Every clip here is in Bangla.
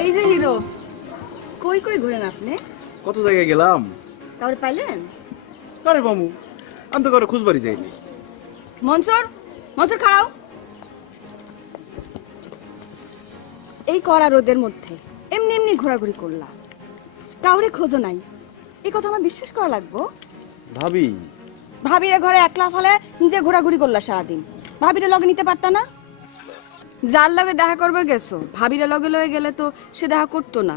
এই যে হিরো, কই কই ঘুরেন আপনি? কত জায়গায় গেলাম। কাউরে পাইলেন? আরে মামু, আমি তো কারো খুঁজবারই যাইনি। মনসুর, মনসুর খাড়াও। এই কড়া রোদের মধ্যে এমনি এমনি ঘোরাঘুরি করলা, কাউরে খোঁজো নাই, এই কথা আমার বিশ্বাস করা লাগবো? ভাবি, ভাবিরে ঘরে একলা ফলে নিজে ঘোরাঘুরি করলা সারাদিন, ভাবিরে লগে নিতে পারতা না? যার লগে দেখা করবে গেছো, ভাবিরে লগে লয়ে গেলে তো সে দেখা করতো না।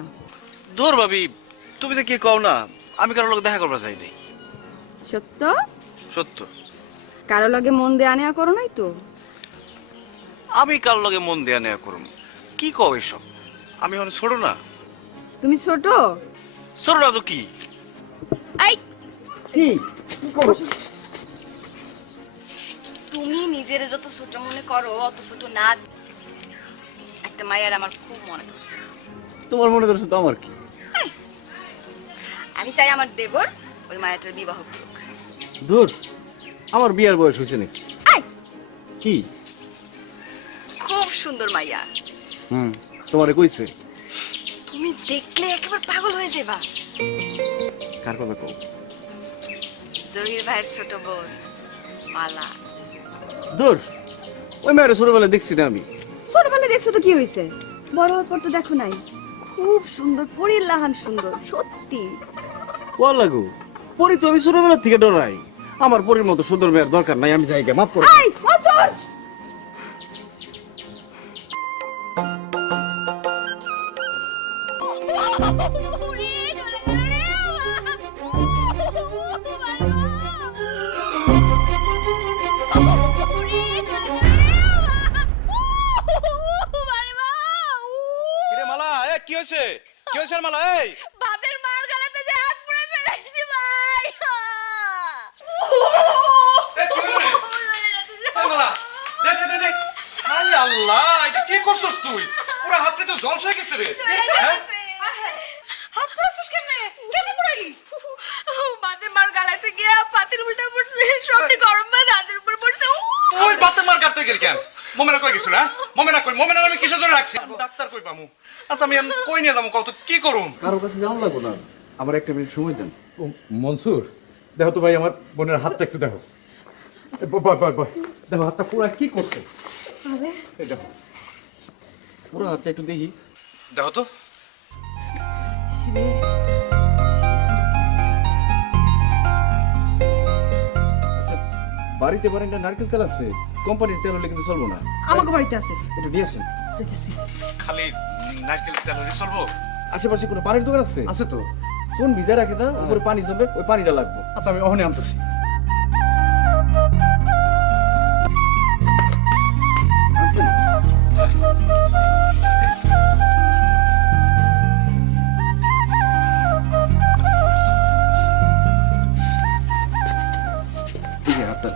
দূর ভাবি, তুমি তো কি কও না, আমি কারোর লোক দেখা করবার যাইনি। সত্য? সত্য। কারো লগে মন দেয়া নেয়া করো নাই তো? আমি কারোর লগে মন দেয়া নেয়া করুম? কি কও এসব? আমি অনেক ছোট না। তুমি ছোট? ছোট না তো কি? এই কি করো? তুমি নিজের যত ছোট মনে করো অত ছোট না। একটা মায়ের আমার খুব মনে পড়ছে। তোমার মনে ধরছে তো আমার কি? আমি চাই আমার দেবর ওই মায়াটার বিবাহ করুক। দূর, আমার বিয়ার বয়স হয়েছে নাকি? এই, কি? খুব সুন্দর মাইয়া, তোমারে কইছে? তুমি দেখলে একেবারে পাগল হয়ে যাবা। কার কথা কও? জহির ভাইয়ের ছোট বোন মালা। দূর, ওই মেয়ের ছোটবেলায় দেখছি না আমি। ছোটবেলায় দেখছো তো কি হয়েছে, বড় হওয়ার পর তো দেখো নাই। খুব সুন্দর, পরীর লাহান সুন্দর, সত্যি। ওয়াল লাগু, পরি তো আমি ছোটবেলা থেকে ডরাই। আমার পরির মতো সুন্দর মেয়ের দরকার নাই, আমি যাই গে, মাফ করো। এই মনসুর, কিরে মালা, এ কি হয়েছে? কি হয়েছে মালা? এই বাদের মার গালাতে যে হাত পুড়ে ফেলেছি ভাই। এ কি হলো রে? এ মালা, দে দে দে দে। আরে আল্লাহ, এটা কি করছস তুই? পুরো হাতে তো জল হয়ে গেছে রে। হ্যাঁ? হাত পুড়াছিস কেমনে? কেমনে পুড়াইলি? বাদের মার গালাতে গিয়া পাতির উল্টা পড়ছে, সবটি গরম ভাত হাতের উপর পড়ছে। তুই বাতে মার কাটতে গেলি কেন? মোমেনা কই গেছিল? হ্যাঁ, মোমেনা কই? মোমেনা আমি কিসের জন্য রাখছি? ডাক্তার কই পামু? আচ্ছা আমি এখন কই নিয়ে যাবো, কত কি করুম? কারো কাছে যাওয়া লাগবো না, আমার একটা মিনিট সময় দেন। ও মনসুর, দেখো তো ভাই আমার বোনের হাতটা একটু দেখো। দেখো হাতটা পুরো কি করছে। এই দেখো পুরো হাতটা একটু দেখি। দেখো তো। বাড়িতে বাড়িতে নারকেল তেল আছে, কোম্পানির তেল হলে কিন্তু চলবো না। আমাকে বাড়িতে আছে, একটু নিয়ে আসেন। যেতেছি। খালি নারকেল তেল হলে চলবো? আশেপাশে কোনো পানির দোকান আছে? আছে তো। কোন ভিজা রাখে না, উপরে পানি জমবে, ওই পানিটা লাগবে। আচ্ছা আমি ওখানে আনতেছি। ঠিক আছে হাতটা।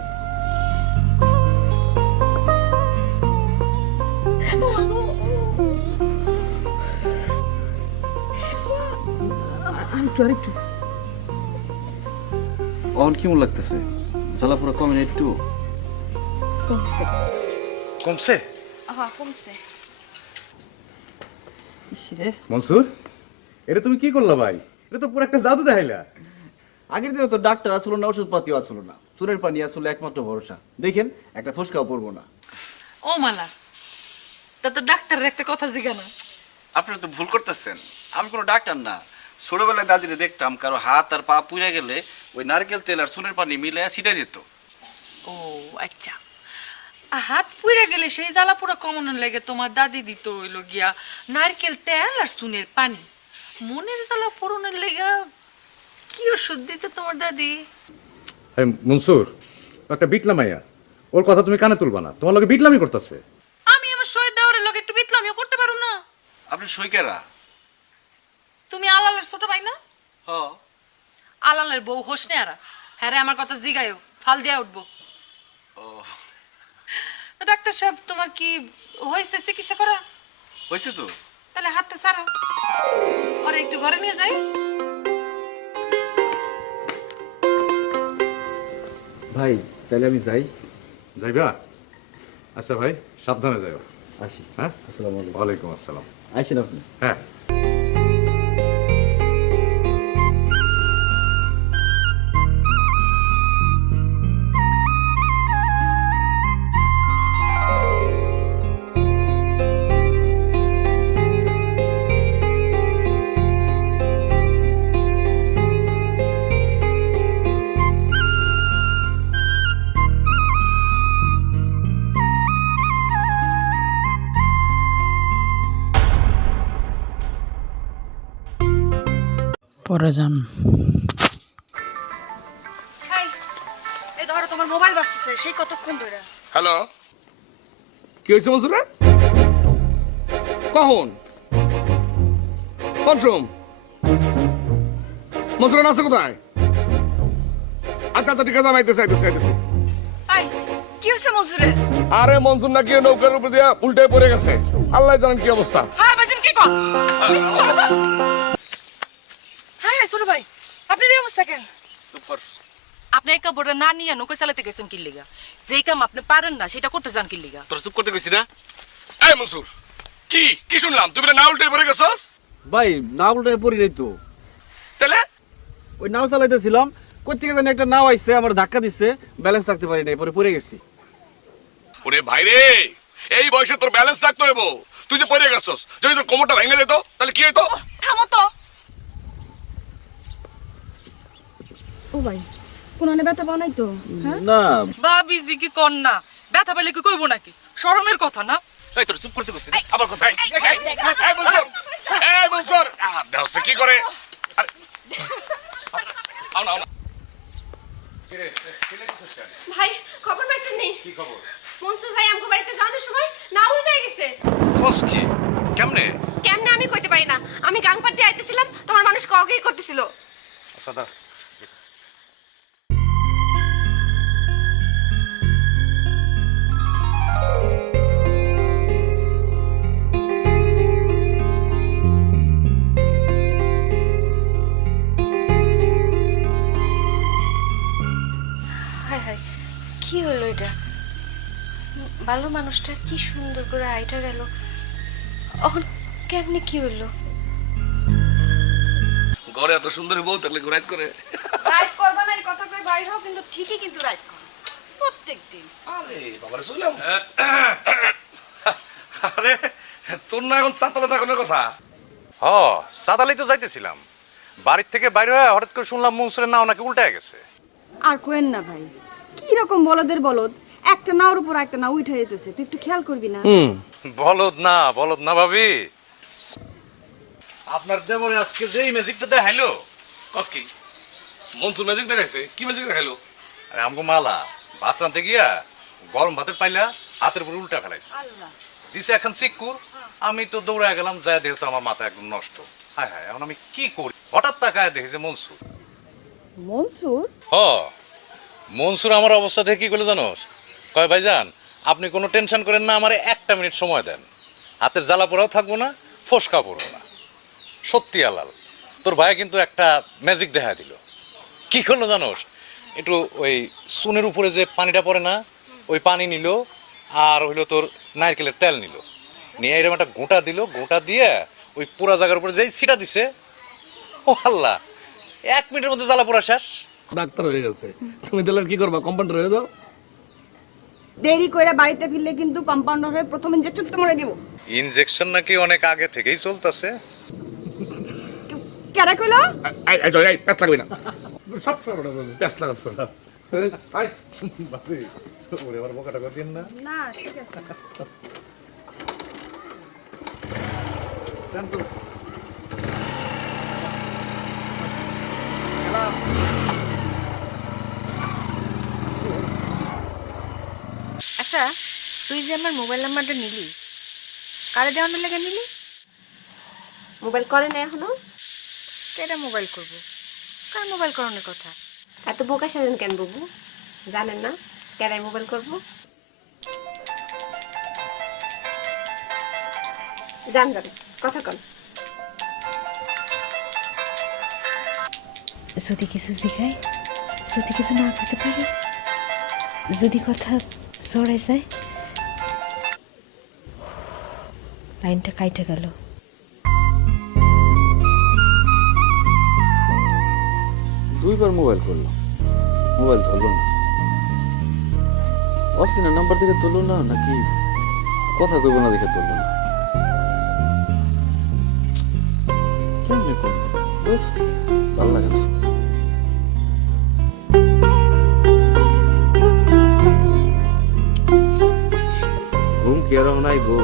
অন কেমন লাগতেছে? জ্বালা পুরো কমে না একটু? কমছে। কমছে? হ্যাঁ কমছে। ইসরে মনসুর, এটা তুমি কি করলা ভাই? এটা তো পুরো একটা জাদু দেখাইলা। আগের দিনে তো ডাক্তার আসলো না, ওষুধপাতিও আসলো না, চুনের পানি আসলে একমাত্র ভরসা। দেখেন একটা ফুসকাও পড়বো না। ও মালা, তা তো ডাক্তারের একটা কথা জিজ্ঞানা। আপনারা তো ভুল করতেছেন, আমি কোনো ডাক্তার না। ছোটবেলায় দাদিরে দেখতাম কারো হাত আর পা পুড়ে গেলে ওই নারকেল তেল আর চুনের পানি মিলে ছিটাই দিত। ও আচ্ছা, হাত পুড়ে গেলে সেই জ্বালা পুরো কমানোর লাগে তোমার দাদি দিত হইলো গিয়া নারকেল তেল আর চুনের পানি। মনের জ্বালা পুরনের লেগা কি ওষুধ দিত তোমার দাদি? মনসুর, একটা বিটলা মাইয়া, ওর কথা তুমি কানে তুলবা না, তোমার লগে বিটলামি করতেছে। আমি আমার শহীদ দেওয়ারের লগে একটু বিতলামিও করতে পারো না? আপনি সইকেরা? তুমি আলালের ছোট ভাই না? হ। আলালের বউ হোসনে আরা, হ্যাঁ রে আমার কথা জিগায়ও, ফাল দিয়া উঠবো। ও ডাক্তার সাহেব, তোমার কি হয়েছে চিকিৎসা করা? হয়েছে তো। তাহলে হাতটা সারাও, ওরা একটু ঘরে নিয়ে যাই। ভাই তাহলে আমি যাই। যাইবা? আচ্ছা ভাই, সাবধানে যাও। আসি। হ্যাঁ, আসসালামু আলাইকুম। ওয়ালাইকুম আসসালাম। আসেন আপনি। হ্যাঁ, পরে যান। এই ধরো তোমার মোবাইল বাজতেছে সেই কতক্ষণ ধরে। হ্যালো, কি হয়েছে মজুরা? কখন কনসুম মজুরা আছে কোথায়? আচ্ছা আচ্ছা ঠিক আছে, আমি আইতেছি। এই কি হইছে মজুরের? আরে মনসুর নাকি নৌকার উপর দিয়া উল্টে পড়ে গেছে, আল্লাহ জানেন কি অবস্থা। হ্যাঁ বাজিম কি কর চলো তো। হ্যাঁ ছোট ভাই আপনি এই অবস্থা কেন? আপনি এই কাপড়টা না নিয়ে নৌকা চালাতে গেছেন কি লিগা? যেই কাম আপনি পারেন না সেটা করতে যান কি লিগা? তোর চুপ করতে কইছি না? এই মনসুর, কি শুনলাম তুই না উল্টে পড়ে গেছস? ভাই না উল্টায় পড়ি নাই তো, তাহলে ওই নাও চালাইতেছিলাম, কই থেকে জানি একটা নাও আইছে আমার ধাক্কা দিচ্ছে, ব্যালেন্স রাখতে পারি নাই, পরে পড়ে গেছি। ওরে ভাই রে, এই বয়সে তোর ব্যালেন্স রাখতে হইব। তুই যে পড়ে গেছস, যদি তোর কোমরটা ভেঙে যেত তাহলে কি হইতো? থামো তো। ও ভাই কোন ব্যথা পাও নাই তো? হ্যাঁ না বাবিজি কি কর না, ব্যথা পাইলে কি কইব নাকি? শরমের কথা না। এই তোর চুপ করতে কইছি না? আবার কথা। এই মনসুর দেখছ কি করে? আরে আও না ভাই খবর পাইছেন নি? কি খবর? মনসুর ভাই আমগো বাড়িতে যাওয়ার সময় না উল্টে গেছে। কস কি কেমনে? কেমনে আমি কইতে পারি না, আমি গাংপার দিয়ে আইতেছিলাম তখন মানুষ কগেই করতেছিল। আচ্ছা দা হায় হায় কি হলো এটা? ভালো মানুষটা কি সুন্দর করে আইটা গেল, এখন কেমনে কি হলো? ঘরে এত সুন্দরী বউ থাকলে ঘুরাইত করে। রাইট করবা না এই কথা কই বাইর হও কিন্তু ঠিকই কিন্তু রাইট করো প্রত্যেকদিন। আরে বাবারে শুনলাম। আরে তোর না এখন সাতলা থাকার কথা। হ সাদালি তো যাইতেছিলাম, বাড়ির থেকে বাইরে হয়ে হঠাৎ করে শুনলাম মনসুরের নাও নাকি উল্টে গেছে। আর কোয়েন না ভাই, কি রকম বলদের বলদ, একটা নাওর উপর একটা নাও উঠে যেতেছে, তুই একটু খেয়াল করবি না? বলদ না ভাবি, আপনার দেবরে আজকে যেই ম্যাজিকটা দেখাইলো। কস কি? মনসুর ম্যাজিক দেখাইছে? কি ম্যাজিক দেখাইলো? আরে আমগো মালা ভাত রাঁধতে গিয়া গরম ভাতের পাইলা হাতের উপর উল্টা ফেলাইছে, দিছে এখন সিক্কুর। আমি তো দৌড়ায় গেলাম, যায় যেহেতু আমার মাথা একদম নষ্ট। হায় হায়, এখন আমি কি করি? হঠাৎ তাকায় দেখি যে মনসুর। মনসুর? মনসুর আমার অবস্থা দেখে কি করলো জানোস? কয় ভাইজান আপনি কোনো টেনশন করেন না, আমারে একটা মিনিট সময় দেন, হাতের জ্বালা পোড়াও থাকবো না, ফসকা পড়বো না। সত্যি আলাল, তোর ভাই কিন্তু একটা ম্যাজিক দেখা দিল। কি করলো জানোস? একটু ওই চুনের উপরে যে পানিটা পড়ে না, ওই পানি নিল, আর হইলো তোর নারকেলের তেল নিল, নিয়ে এরকম একটা গোটা দিল, গোটা দিয়ে ওই পুরা জায়গার উপরে যেই ছিটা দিছে, ও আল্লাহ, 1 মিনিটের মধ্যে জ্বালা পোড়া শেষ। ডাক্তার হয়ে গেছে, তুমি তাহলে কি করবা? কম্পাউন্ডার হয়ে যাও। দেরি কইরা বাড়িতে ফিরলে কিন্তু কম্পাউন্ডার হয়ে প্রথম ইনজেকশন তোমারে দিব। ইনজেকশন নাকি অনেক আগে থেকেই চলতেছে। কেডা কইলো? এই প্যাস লাগবে না, সব সময় প্যাস লাগাস না। আই বাপরে, ওরে আবার বোকাটা করে দিন না। না ঠিক আছে। আচ্ছা তুই যে আমার মোবাইল নাম্বারটা নিলি, কারে দেওয়ানোর লেগে নিলি? মোবাইল করে না এখনো? কেটা মোবাইল করব? কার মোবাইল করানোর কথা? এত বোকা সাজেন কেন বাবু? জানেন না কেরাই মোবাইল করব? জান কথা কন। যদি কিছু শিখায়, যদি কিছু না করতে পারে, যদি কথা জড়াই যায়, লাইনটা কাইটে গেল। দুইবার মোবাইল করলাম, মোবাইল ধরলো না। অসিনা নাম্বার দেখে তুললো না, নাকি কথা কইব না দেখে তুললো না, কেমনে করবো? ভালো লাগে না। ঘুম কি আর নাই গো,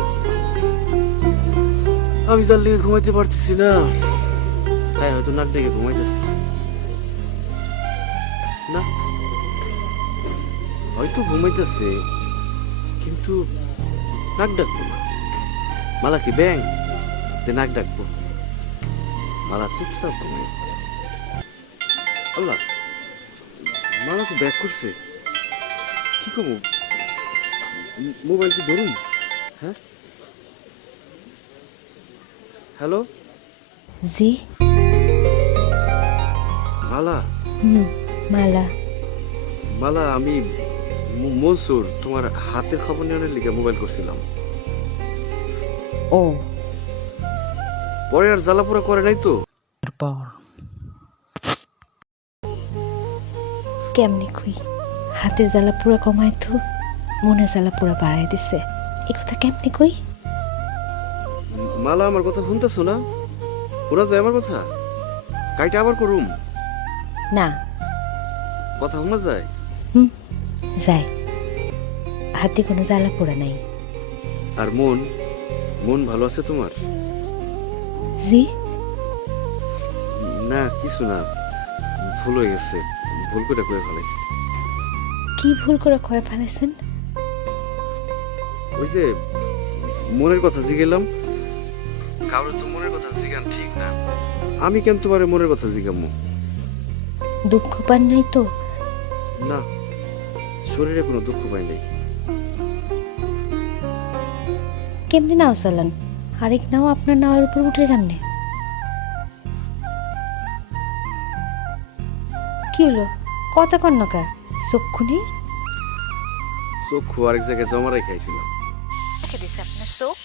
আমি যার লিগে ঘুমাইতে পারতেছি না, তাই হয়তো নাক ডেকে ঘুমাইতেছি না, হয়তো ঘুমাইতেছে কিন্তু নাক ডাকবো না। মালা কি ব্যাং যে নাক ডাকবো? মালা চুপচাপ ঘুমাই। আল্লাহ, মালা তো ব্যাক করছে, কি করবো? মোবাইল কি ধরুন? হ্যাঁ, হ্যালো জি। মালা। মালা। মালা, আমি মনসুর, তোমার হাতের খবর নেওয়ার লিগে মোবাইল করছিলাম। ও, পরে আর জ্বালাপোড়া করে নাই তো? কেমনি কই, হাতের জ্বালা পুরা কমায় তো মনের জ্বালা পুরা বাড়াই দিছে। এই কথা কেমনি কই? মালা, আমার কথা শুনতেছো না? ওরা যায় আমার কথা, কাইটা আবার করুম না, কথা শোনা যায়? যাই, হাতে কোনো জ্বালা পোড়া নাই। আর মন, মন ভালো আছে তোমার? জি। না কিছু না, ভুল হয়ে গেছে, ভুল করে কয়ে ফেলাইছি। কি ভুল করে কয়ে ফেলেছেন? ওই যে মনের কথা জিগেলাম, কারো তো মনের কথা জিগান ঠিক না, আমি কেন তোমার মনের কথা জিগামু? দুঃখ পান নাই তো? না, শরীরে কোনো দুঃখ পাই নাই। কেমনি নাও চালান, আরেক নাও আপনার নাওয়ার উপর উঠে কেমনে? কি হলো, কথা কন না কা? চক্ষু নেই? চক্ষু আরেক জায়গায় জমা রেখাইছিলাম। কে দিছে আপনার চোখ?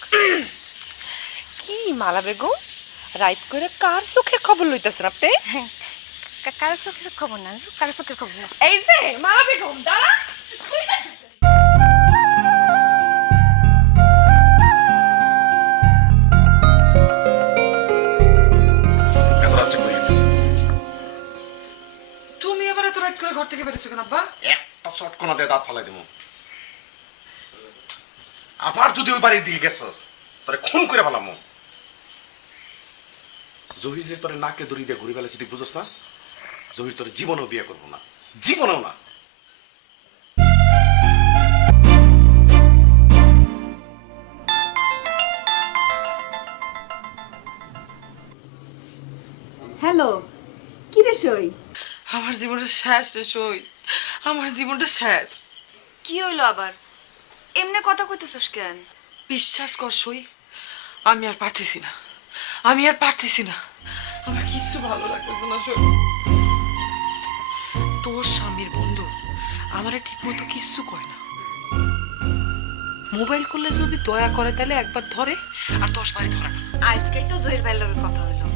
কি মালা বেগম, রাইট করে কার চোখের খবর লইতেছেন আপনি? কারো চোখের খবর না, কারো চোখের খবর না। এই যে মালা বেগম, দাঁড়া। এত রাত্রে হয়ে গেছে, তুমি এবারে তো রাইট করে ঘর থেকে বেরোছো কেন আব্বা? একটা শর্ট কোনা দিয়ে দাঁত ফালাই দেবো। আবার যদি ওই বাড়ির দিকে গেছস, তোরে খুন করে ফেলাম। জহির যে তোরে নাকে দড়ি দিয়ে ঘুরে ফেলেছে, তুই বুঝোস না? জহির তোর জীবনেও বিয়ে করবো না, জীবনেও না। হ্যালো, কি রে সই? আমার জীবনটা শেষ রে সই, আমার জীবনটা শেষ। কি হইলো আবার? এমনি কথা কইতেছস কেন? বিশ্বাস কর সই, আমি আর পারতেছি না, আমি আর পারতেছি না, আমার কিছু ভালো লাগতেছে না সই। তোর স্বামীর বন্ধু আমারে ঠিক মতো কিচ্ছু কয় না, মোবাইল করলে যদি দয়া করে তাহলে একবার ধরে আর 10 বারই ধরে না। আজকেই তো জহির ভাইয়ের লগে কথা হইলো,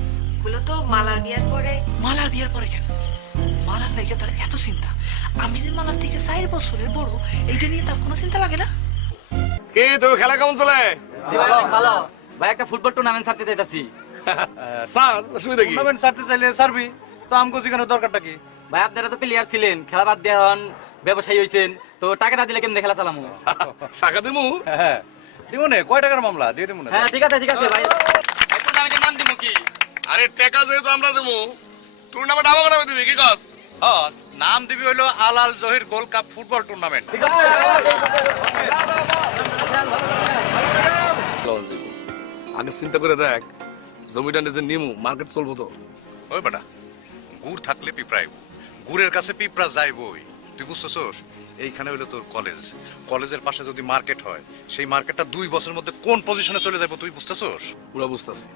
বলো তো মালার বিয়ার পরে। মালার বিয়ের পরে কেন? মালার লেগে তার এত চিন্তা, আমি যে মালার থেকে 4 বছরের বড়, এইটা নিয়ে তার কোনো চিন্তা লাগে না? কি তোর খেলা কেমন চলে? ভালো ভাই, একটা ফুটবল টুর্নামেন্ট ছাড়তে চাইতাছি। স্যার, অসুবিধা কি? টুর্নামেন্ট ছাড়তে চাইলে ছাড়বি, তো আমগো জিগানোর দরকারটা কি? ভাই আপনারা তো প্লেয়ার ছিলেন, খেলা বাদ দিয়ে হন ব্যবসায়ী হইছেন, তো টাকা না দিলে কেমনে খেলা চালামু? শাখা দিমু? হ্যাঁ, দিব নে, কয় টাকার মামলা দিয়ে দিব না? হ্যাঁ ঠিক আছে ভাই। টুর্নামেন্টের নাম দিমু কি? আরে টাকা যেহেতু আমরা দেবো, টুর্নামেন্ট আমাকে নামে দিবি, কি কস? নাম দিবি হইলো Alal Zahir gold cup football tournament. আগে চিন্তা করে দেখ, জমিটা নিজে নিমু, মার্কেট চলবো তো। ওই বেটা, গুড় থাকলে পিঁপড়াইব, গুড়ের কাছে পিঁপড়া যাইবই। তুই বুঝতেছোস? এইখানে হইলো তোর কলেজ, কলেজের পাশে যদি মার্কেট হয়, সেই মার্কেটটা 2 বছরের মধ্যে কোন পজিশনে চলে যাবো তুই বুঝতেছোস? পুরা বুঝতেছি।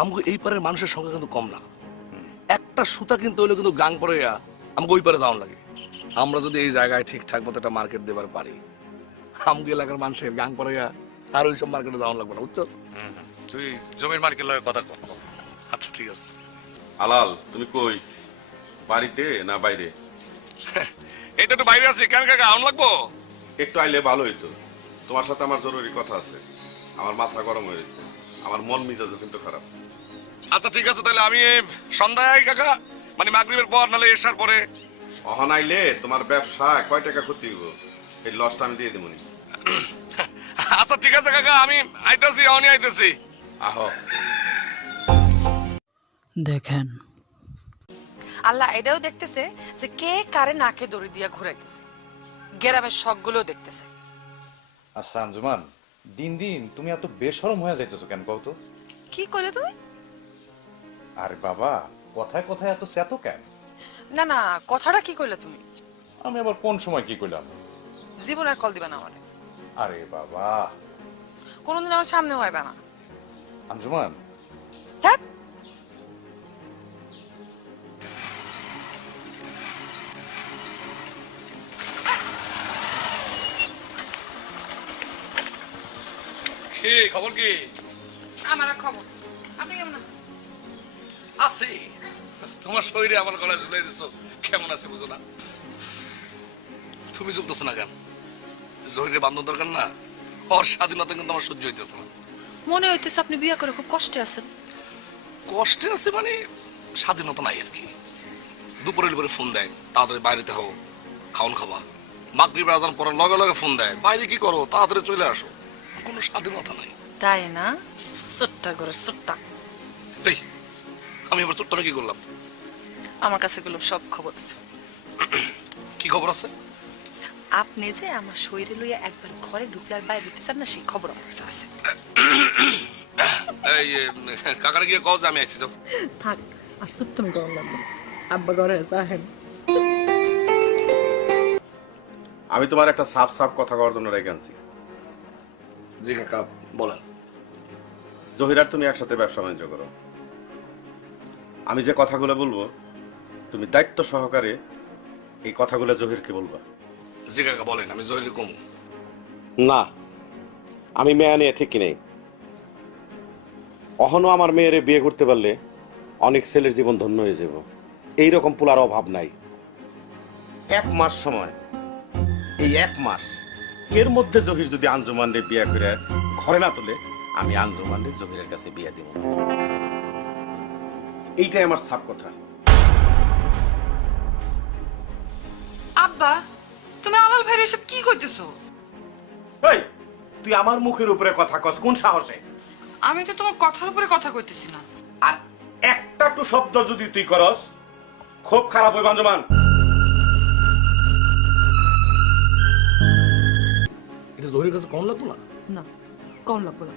আমাকে এই পারের মানুষের সংখ্যা কিন্তু কম না, একটা সুতা কিন্তু হইলে কিন্তু গাং পরে আমাকে ওই পারে যাওয়ার লাগে। আমরা যদি এই জায়গায় ঠিকঠাক মতো একটা মার্কেট দেবার পারি, আমাকে এলাকার মানুষের গাং পরে আর ওইসব মার্কেটে যাওয়া লাগবে না, বুঝছো? তুই জমির মার্কেট লগে কথা কর। আচ্ছা ঠিক আছে। আলাল, তুমি কই, বাড়িতে না বাইরে? এই তো একটু বাইরে আছি, কেন কাকা আউন লাগবো? একটু আইলে ভালো হইতো। তোমার সাথে আমার জরুরি কথা আছে। আমার মাথা গরম হয়েছে, আমার মন মেজাজও কিন্তু খারাপ। আচ্ছা ঠিক আছে, তাহলে আমি সন্ধ্যায় আই কাকা, মানে মাগরিবের পর নালে এসার পরে। অহন আইলে তোমার ব্যবসায় কয় টাকা ক্ষতি হইব, এই লসটা আমি দিয়ে দেবো। আচ্ছা ঠিক আছে কাকা, আমি আইতেছি, অনি আইতেছি। আহো। দেখেন আল্লাহ এটাও দেখতেছে যে কে কারে নাকে দড়ি দিয়া ঘুরাইতেছে, গ্রামের শখগুলো দেখতেছে। আচ্ছা আঞ্জুমান, দিন দিন তুমি এত বেশরম হয়ে যাইতেছো কেন কও তো? কি কইলে তুই? আরে বাবা, কথায় কথায় এত চেত কেন? না না, কথাটা কি কইলে তুমি? আমি আবার কোন সময় কি কইলাম? জীবন আর কল দিবা না আমারে। আরে বাবা, কোনোদিন আমার সামনে হইবা না। আঞ্জুমান, ধ্যাৎ। কি খবর? কি আমার আর খবর, আপনি কেমন আছেন? আছি, তোমার শরীরে আমার গলায় ঝুলাই দিছো, কেমন আছে বুঝো না? তুমি চলতেছো না কেন? জহিরে বান্ধব দরকার না, ওর স্বাধীনতা কিন্তু আমার সহ্য হইতেছে না। মনে হইতেছে আপনি বিয়ে করে খুব কষ্টে আছেন। কষ্টে আছে মানে স্বাধীনতা নাই আর কি। দুপুরের পরে ফোন দেয়, তাড়াতাড়ি বাইরেতে হও, খাওন খাবা। মাগরিব আজান পরে লগে লগে ফোন দেয়, বাইরে কি করো, তাড়াতাড়ি চলে আসো। কোনো স্বাধীনতা নাই। তাই না? ছোট্টা করে ছোট্টা। এই আমি এবার ছোট্ট কি করলাম? আমার কাছে এগুলো সব খবর আছে। কি খবর আছে? আপনি যে আমার শরীরে লইয়া একবার ঘরে ঢুকলে আর বাইরে দিতে চান না, সেই খবর আমার কাছে আছে। এই কাকারে গিয়ে কও যে আমি আইছি। যাও থাক, আর ছোট্ট গরম লাগবে, আব্বা ঘরে যাহেন। আমি তোমার একটা সাফ সাফ কথা করার জন্য রেখে আনছি। জি কাকা বলেন। জহিরার তুমি একসাথে ব্যবসা বাণিজ্য করো। আমি যে কথাগুলো বলবো তুমি দায়িত্ব সহকারে এই কথাগুলো জহিরকে বলবা। জি কাকা বলেন, আমি জহির কম। না, আমি মেয়া নিয়ে ঠিক নেই। অহনো আমার মেয়েরে বিয়ে করতে পারলে অনেক ছেলের জীবন ধন্য হয়ে যাব। এইরকম পোলার অভাব নাই। 1 মাস সময়, এই 1 মাস এর মধ্যে জহির যদি আঞ্জুমানরে বিয়ে করে ঘরে না তোলে, আমি আঞ্জুমানরে জহিরের কাছে বিয়ে দিব না। এইটাই আমার সাপ কথা। আব্বা, তুমি আলাল ভাইয়ের এসব কি কইতেছো? এই, তুই আমার মুখের উপরে কথা কস কোন সাহসে? আমি তো তোমার কথার উপরে কথা কইতেছি না। আর একটা টু শব্দ যদি তুই করস, খুব খারাপ হইব আঞ্জুমান। এটা জহির কাছে কম লাগতো না? না, কম লাগবে না।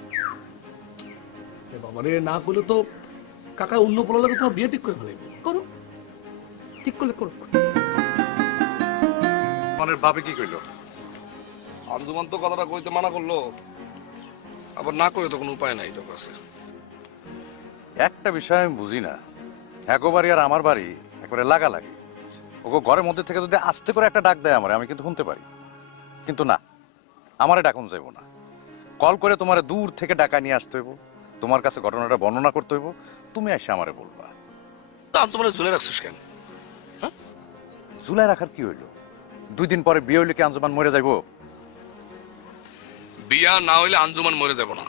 বাবা রে, না করলে তো কাকা অন্য পোলা লাগে তোমার বিয়ে ঠিক করে ফেলে। করো, ঠিক করলে করো। মনের ভাবে কি কইলো? আঞ্জুমান তো কথাটা কইতে মানা করলো, আবার না করে তো কোনো উপায় নাই তোর কাছে। একটা বিষয় আমি বুঝি না, একো বাড়ি আর আমার বাড়ি একবারে লাগালাগি। ওকে ঘরের মধ্যে থেকে যদি আস্তে করে একটা ডাক দেয় আমারে, আমি কিন্তু শুনতে পারি, কিন্তু না, আমারে ডাকুন যাইব না। কল করে তোমারে দূর থেকে ডাকা নিয়ে আসতে হইব, তোমার কাছে ঘটনাটা বর্ণনা করতে হইব, তুমি এসে আমারে বলবা। আঞ্জুমানে ঝুলে রাখছিস কেন? ঝুলাই রাখার কি হইলো? 2 দিন পরে বিয়ে হইলে কি আঞ্জুমান মরে যাইব? বিয়া না হইলে আঞ্জুমান মরে যাব না,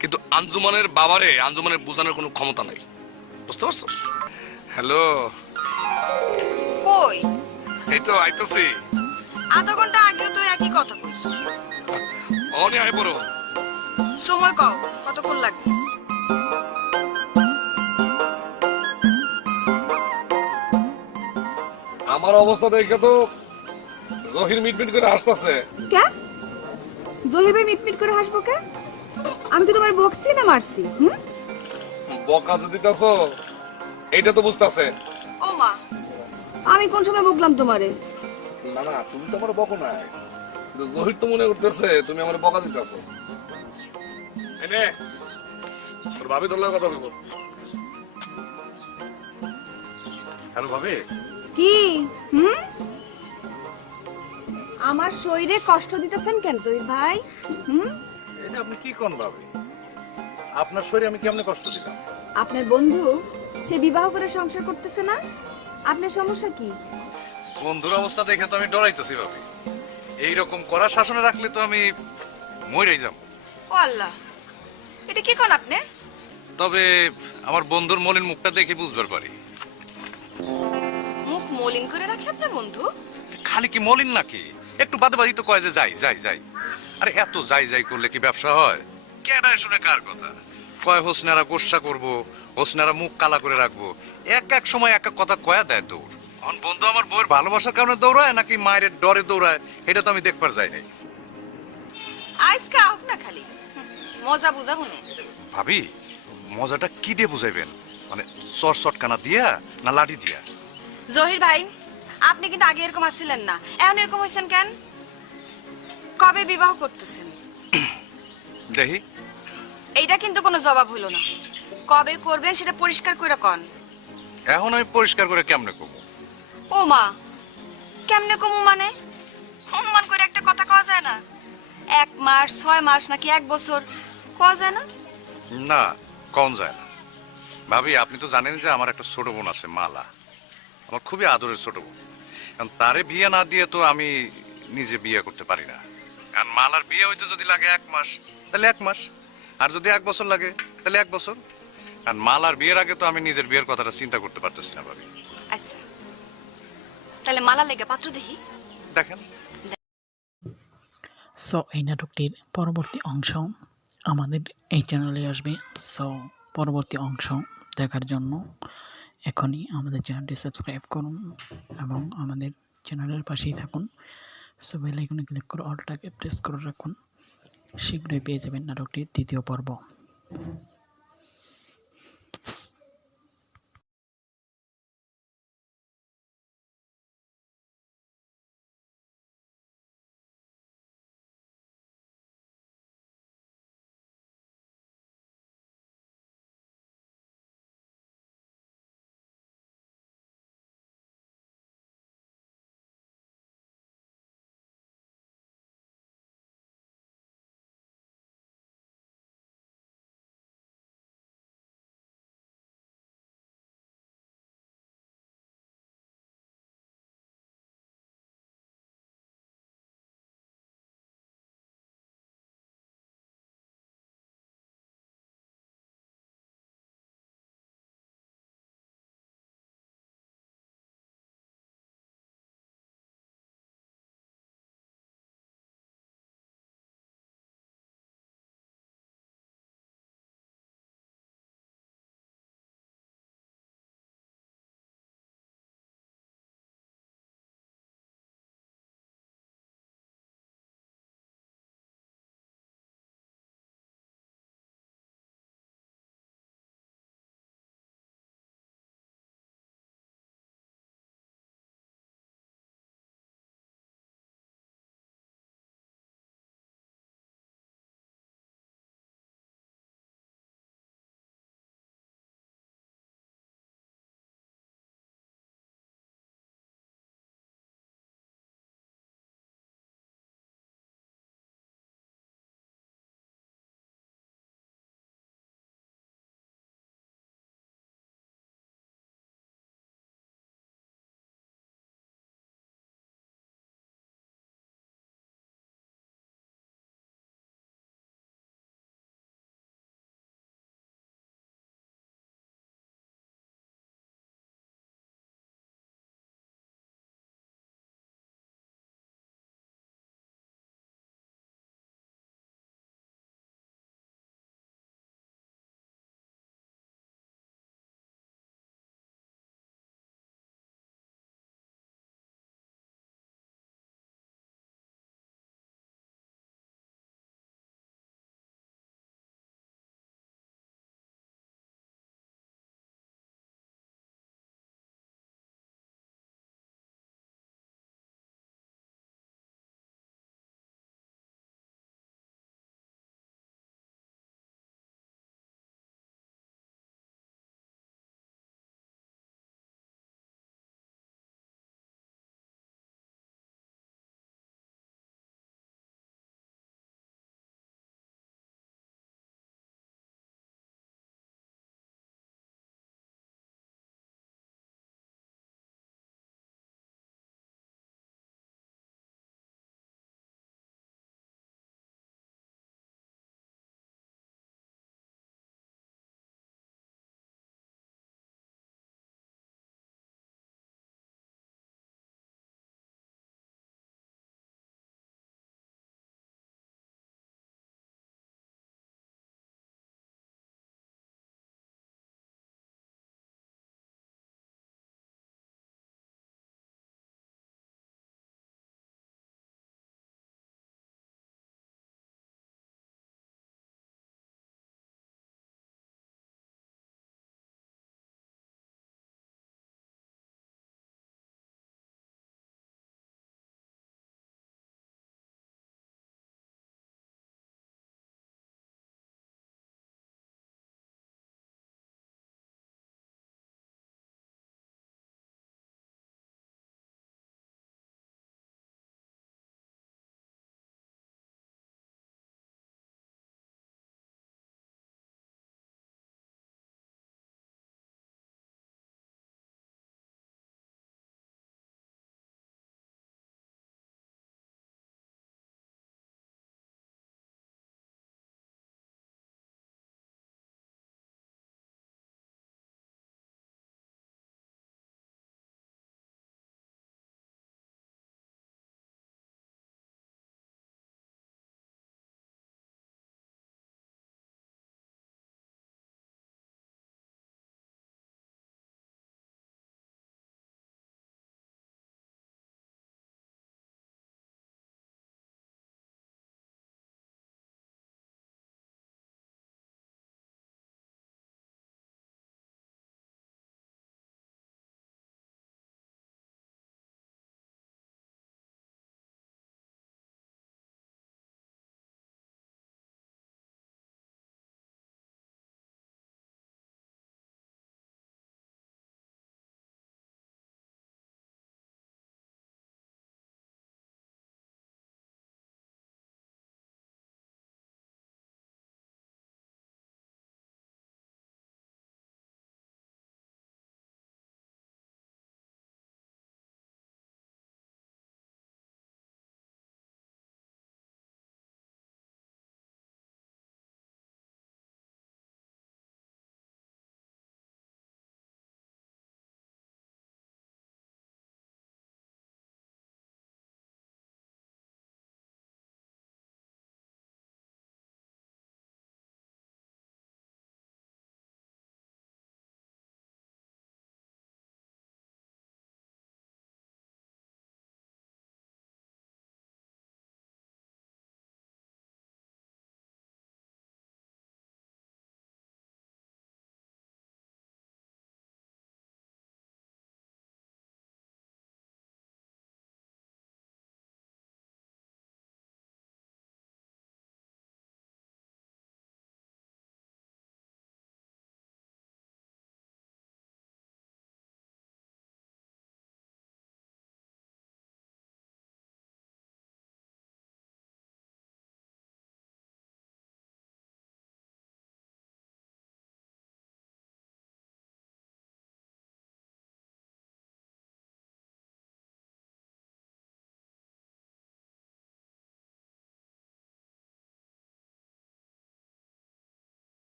কিন্তু আঞ্জুমানের বাবারে আঞ্জুমানের বোঝানোর কোনো ক্ষমতা নাই, বুঝতে পারছস? হ্যালো, কই? এই তো আইতাছি। আধা ঘন্টা আগে তো একই কথা কইছ। অনি আয় পড়ো। সময় কও, কতক্ষণ লাগবে? আমার অবস্থা দেখে তো জহির মিটমিট করে হাসতাছে। কে? জহির ভাই মিটমিট করে হাসবো কে? আমি কি তোমার বকছি না মারছি? বকা যে দিতাছ এইটা তো বুঝতাছে। ও মা, আমি কোন সময় বকলাম তোমারে? না না, তুমি তো আমার বকো নাই, কিন্তু জহির তো মনে করতেছে তুমি আমার বকা দিতাছ। এনে তোর ভাবি তোর লগে কথা বলবো। হ্যালো ভাবি। কি? আমার শরীরে কষ্ট দিতেছেন কেন জহির ভাই? এটা আপনি কি কোন ভাবে? আপনার শরীরে আমি কেমনে কষ্ট দিলাম? আপনার বন্ধু সে বিবাহ করে সংসার করতেছে না, আপনার সমস্যা কি? বন্ধুর অবস্থা দেখে তো আমি ডরাইতেছি ভাবি। এইরকম কড়া শাসনে রাখলে তো আমি মরেই যাব। ও আল্লাহ, এটা কি কোন আপনি? তবে আমার বন্ধুর মলিন মুখটা দেখে বুঝবার পারি। মুখ মলিন করে রাখে আপনার বন্ধু? খালি কি মলিন নাকি, একটু বাদে বাদি তো কয় যে যাই যাই যাই। আরে এত যাই যাই করলে কি ব্যবসা হয়? কেডায় শুনে কার কথা? কয় হোসনারা গোসা করবো, হোসনারা মুখ কালা করে রাখবো, এক এক সময় এক এক কথা কয়া দেয় দৌড়। এখন বন্ধু আমার বউয়ের ভালোবাসার কারণে দৌড়ায় নাকি মায়ের ডরে দৌড়ায়, এটা তো আমি দেখবার যাই নাই। আজকে আহুক না খালি মজা বুঝা হুনে। ভাবি, মজাটা কি দিয়ে বুঝাইবেন? মানে চট চটকানা দিয়া না লাঠি দিয়া? জহির ভাই, আপনি কিন্তু আগে এরকম আসছিলেন না, এখন এরকম হয়েছেন কেন? কবে বিবাহ করতেছেন? দেখি। এইটা কিন্তু কোনো জবাব হলো না। কবে করবেন সেটা পরিষ্কার করে কন। এখন আমি পরিষ্কার করে কেমনে কমু? ও মা, কেমনে কমু মানে? অনুমান করে একটা কথা কওয়া যায় না? 1 মাস, 6 মাস নাকি 1 বছর কওয়া যায় না? না, কম যায় না। ভাবি, আপনি তো জানেন যে আমার একটা ছোট বোন আছে মালা, আমার খুবই আদরের ছোট বোন। কারণ তারে বিয়ে না দিয়ে তো আমি নিজে বিয়ে করতে পারি না। কারণ মালার বিয়ে হইতে যদি লাগে 1 মাস, তাহলে 1 মাস, আর যদি 1 বছর লাগে তাহলে 1 বছর। আর মালার বিয়ের আগে তো আমি নিজের বিয়ের কথাটা চিন্তা করতে পারতেছি না ভাবি। আচ্ছা, তাহলে মালা লেগে পাত্র দেখি। দেখেন। সো এই নাটকটির পরবর্তী অংশ আমাদের এই চ্যানেলে আসবে। সো পরবর্তী অংশ দেখার জন্য এখনই আমাদের চ্যানেলটি সাবস্ক্রাইব করুন এবং আমাদের চ্যানেলের পাশেই থাকুন। সো বেল আইকনে ক্লিক করে অলটাকে প্রেস করে রাখুন। শীঘ্রই পেয়ে যাবেন নাটকটির 2য় পর্ব।